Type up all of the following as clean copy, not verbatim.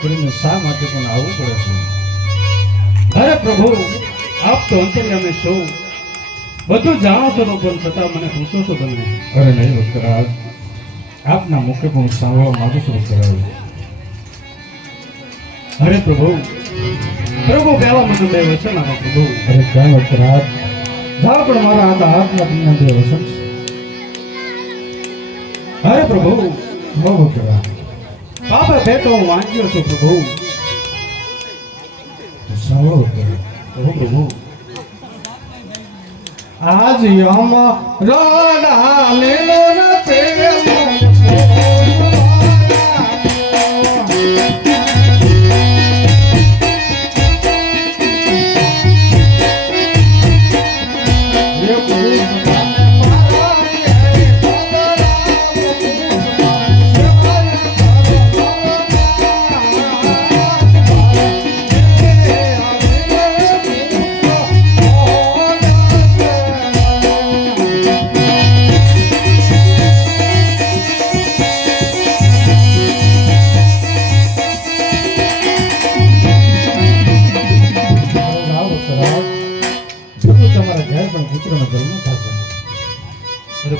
કરીને શા માટે પણ આવવું પડે છે? અરે પ્રભુ, આપ તો અંતર્યામી છો, બધું જાણો છો પણ છતાં મને પૂછો છો તમે? અરે નહીં વક્તરાજ, આપના મુખે પણ સાંભળવા માંગુ છું વક્તરાજ. અરે પ્રભુ, પ્રભુ પહેલા મને બે વચન આપો પ્રભુ. અરે ક્યાં વક્તરાજ, જાઓ પણ મારા હાથમાં તમને બે વચન છે. અરે પ્રભુ, હો વક્તરાજ, પાપે પેટો હું વાંચ્યો છું પ્રભુ. સાંભળો વક્તરાજ. હો પ્રભુ, આજ યમ રોડા લેલો ન પ્રેમ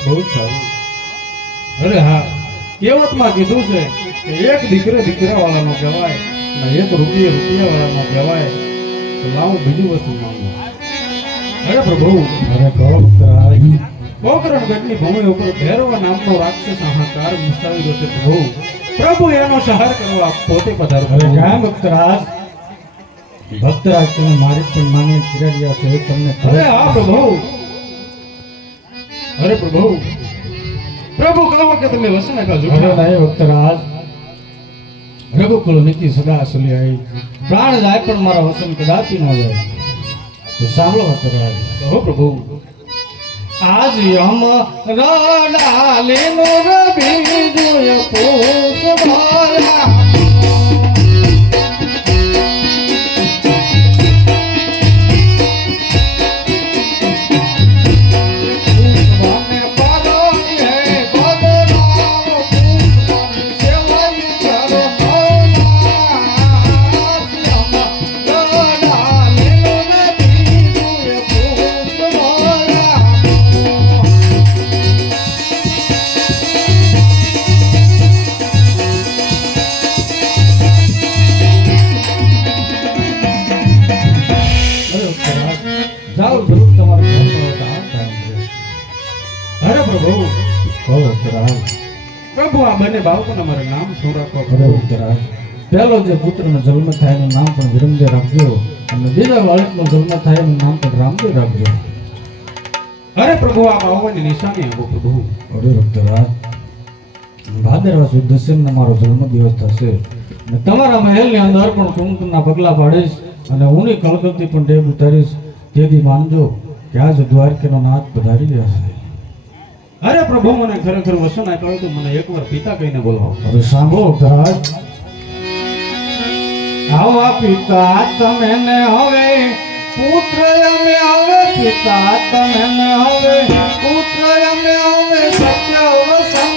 બહુ સારું. અરે હા, કહેવતમાં કીધું છે કે એક દીકરો દીકરા વાળાનો કહેવાય ને એક રૂપિયા વાળાનો કહેવાય. તો લાવો બીજું વસ્તુ માંગો. અરે પ્રભુ, અરે પોકરણ ગઢની ભૂમિ ઉપર ભૈરવ નામનો રાક્ષસ હાહાકાર મચાવી રહ્યો છે પ્રભુ. પ્રભુ એનો સહાર કરવા પોતે પધારો. અરે કામ ભક્તરાજ, ભક્તરાજ તમે મારી પણ માંગણી કરી રહ્યા છો એ તમને. અરે હા પ્રભુ. અરે પ્રભુ, પ્રભુ કહો કે તમે વસને કા જુઠા. અરે નહીં વક્તરાજ, રઘુકુળ નીતિ સદા ચલી આવી, પ્રાણ જાય પણ મારા વસન કદાપી ન જાય. તો સાંભળો વક્તરાજ. કહો પ્રભુ. આજ યમ રાડા લેનો રબી જોય પોસ ભાયા. પ્રભુ, આ બંને બાળકોના મારે નામ શું રાખવા? પહેલો જે પુત્રનો જન્મ થાય એનું નામ પણ વિરમદેવ રાખજો, અને બીજા બાળકનો જન્મ થાય એનું નામ પણ રામદેવ રાખજો. અરે પ્રભુ, આ બાળકોની નિશાની આપો પ્રભુ. અરે ભક્તરાજ, ભાદરવા સુદ દશમનો મારો જન્મ દિવસ થશે અને તમારા મહેલની અંદર પણ કુમકુમના પગલા પાડીશ અને ઊની કળકળતી પણ ટેપ ઉતારીશ. તેથી માનજો કે આજ દ્વારકાનો નાથ પધારી રહ્યા છે. અરે પ્રભુ, મને ખરેખર વસન આપ્યું તો મને એકવાર પિતા કહીને બોલાવો. હવે સાંભળો ધરાજ. આવા પિતા તમે ને હવે પુત્ર અમે હવે, પિતા તમે ને હવે પુત્ર અમે હવે, સત્ય વસન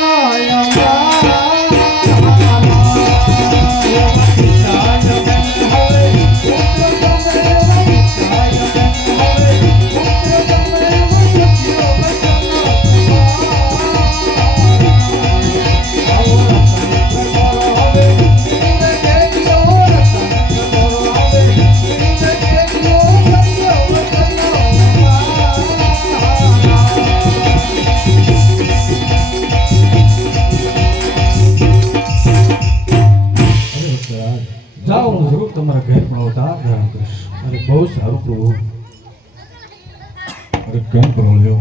તમારા ઘેર પણ આવતા ધારણ કરીશ. અરે બહુ સારું પ્રભુ. અરે કેમ પ્રભુ લ્યો.